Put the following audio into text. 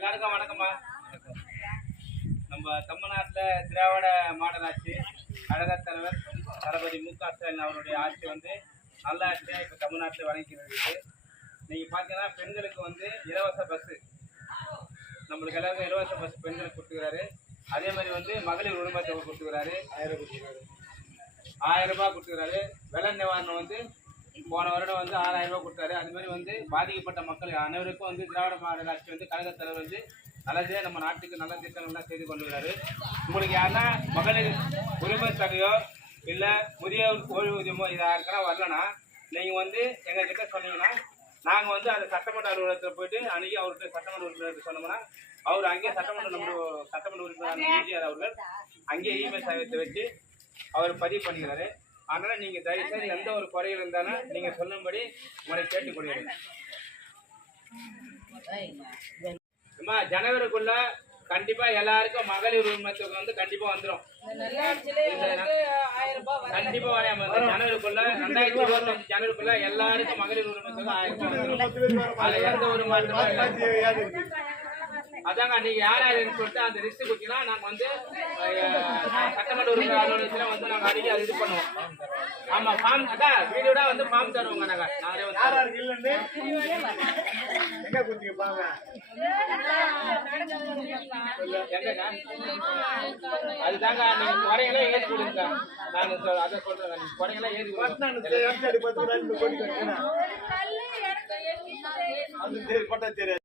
எல்லாருக்கும் வணக்கம்மா. நம்ம தமிழ்நாட்டில் திராவிட மாடல் ஆட்சி கழக தலைவர் தளபதி மு க ஸ்டாலின் அவருடைய ஆட்சி வந்து நல்ல ஆட்சியாக இப்போ தமிழ்நாட்டில் வழங்கிக்கிறது நீங்கள் பார்த்தீங்கன்னா பெண்களுக்கு வந்து இலவச பஸ்ஸு நம்மளுக்கு எல்லாருக்கும் இலவச பஸ் பெண்களுக்கு கொடுத்துக்கிறாரு. அதே மாதிரி வந்து மகளிர் உரிமை தொகை கொடுத்துக்கிறாரு. ஆயிரம் கொடுத்துக்கிறாரு. ஆயிரம் ரூபாய் கொடுத்துக்கிறாரு. வெள்ள நிவாரணம் வந்து போன வருடம் வந்து ஆறாயிரம் ரூபாய் கொடுத்தாரு. அது மாதிரி வந்து பாதிக்கப்பட்ட மக்கள் அனைவருக்கும் வந்து திராவிட மாடல் ஆட்சி வந்து கழக தலைவர் வந்து நல்லதே நம்ம நாட்டுக்கு நல்ல திட்டங்கள்லாம் செய்து கொண்டுகிறாரு உங்களுக்கு யாருன்னா மகளிர் உரிமை தொகையோ இல்லை முதியோர் ஓய்வூதியமோ இது யாருக்கெல்லாம் வரலன்னா நீங்கள் வந்து எங்கள் கிட்ட சொன்னீங்கன்னா நாங்கள் வந்து அந்த சட்டமன்ற அலுவலகத்தில் போயிட்டு அன்றைக்கி அவர்கிட்ட சட்டமன்ற உறுப்பினருக்கு சொன்னோம்னா அவர் அங்கேயே சட்டமன்ற நம்ம சட்டமன்ற உறுப்பினர் இஜிஆர் அவர்கள் அங்கேயே இமெயில் சாயத்தை வச்சு அவர் பதிவு பண்ணிக்கிறாரு. அதனால நீங்க தயவு செய்து எந்த ஒரு குறைகள் இருந்தாலும் நீங்க சொல்லும்படி உங்களை கேட்டுக்கொள்கிறேன். அம்மா ஜனவரிக்குள்ள கண்டிப்பா எல்லாருக்கும் மகளிர் உரிமை தொகை வந்து கண்டிப்பா வந்துரும். கண்டிப்பா ஜனவரிக்குள்ள ரெண்டாயிரத்தி இருபத்தஞ்சு ஜனவரிக்குள்ள எல்லாருக்கும் மகளிர் உரிமை தொகை ஆயிரம் அதுல எந்த ஒரு மாற்றமும். அதாங்க நீங்க யார் யாருன்னு சொல்லிட்டு அந்த லிஸ்ட் கொடுத்தீங்கன்னா நாங்க வந்து சட்டமன்ற உறுப்பினர் அலுவலகத்துல வந்து நாங்க அடிக்கடி அது இது பண்ணுவோம். ஆமா ஃபார்ம் அதான் வீடியோட வந்து ஃபார்ம் தருவோங்க நாங்க. நாங்களே வந்து. எங்க குத்திங்க பாங்க எங்கங்க? அதுதாங்க நீங்க குறையெல்லாம் ஏறி கொடுங்க. சொல்- அதை சொல்றேன் நீங்க குறையெல்லாம் ஏறி கொடுங்க. பட்டா தெரியாது